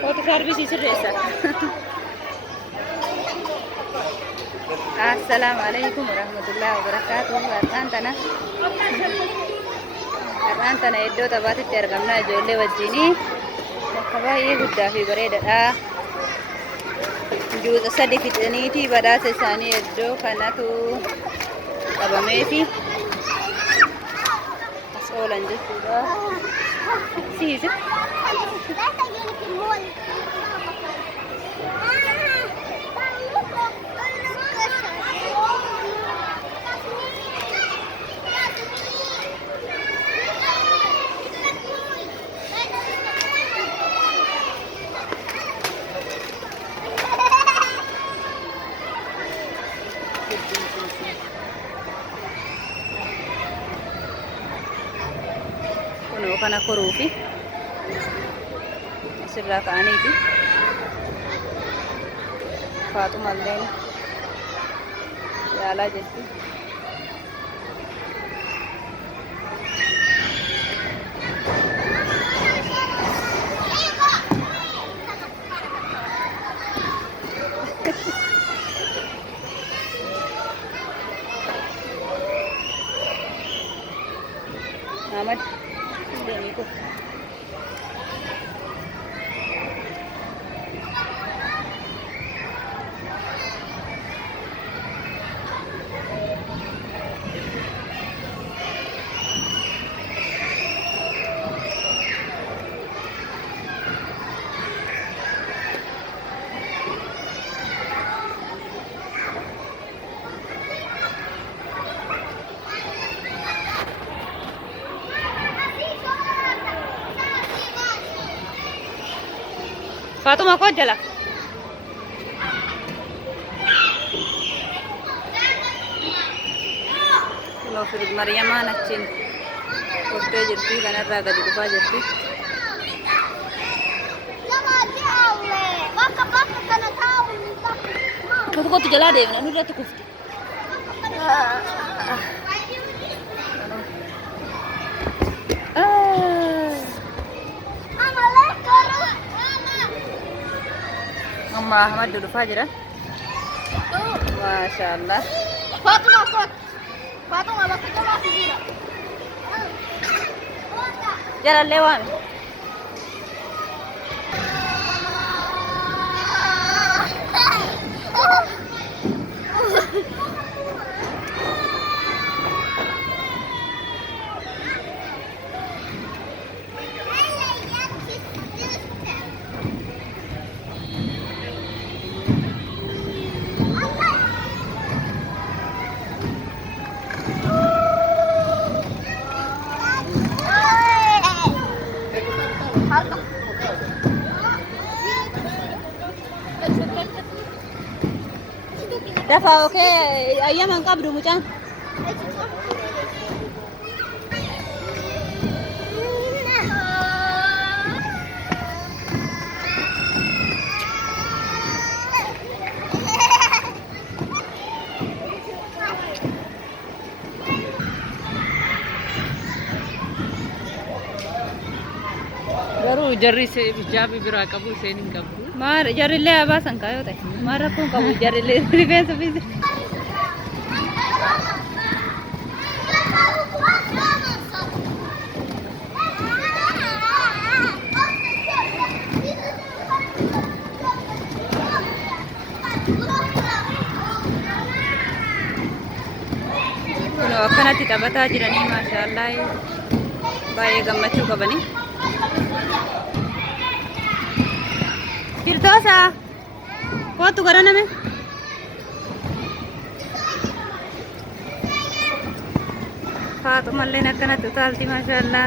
Kootu sarvisii sirreessa. Assalamualaikum warahmatullahi wabarakatuh. Har'aan tana iddoo taphaatitti argamna ijoollee wajjini. Bakka baay'ee guddaa fi bareedaadha. Juuxa sadi fixaniiti badhaasa isaanii iddoo kanatu qabameeti. As oolan jechuudha. Siise. Kuno kana koruufi asirraa ka'aniiti. Faatumalleen yaalaa jirti. Ahmad, ini kok. Fatuma kau jalan. Kalau Firid Maryam mana cin? Kote jadi karena raga di kupa jadi. Kau tu jalan deh, mana udah tu kufti. Ahmad duduk aja dah. Masya Allah. Fatuma kot. Fatuma waktu itu masih gila. Jalan lewat. Dafa oke, ayam angka berumucan. Baru jari se jabi berakabu se ini kabu. Mar jari le apa sangkayo teh. Mar aku kabu jari le biasa biasa. Kuno akkanatti taphataa jiranii maashaallah baay'ee gammachuu qabani. Firdosa, kootu gara name. Faatumalleen akkanatti utaalti maashaallah.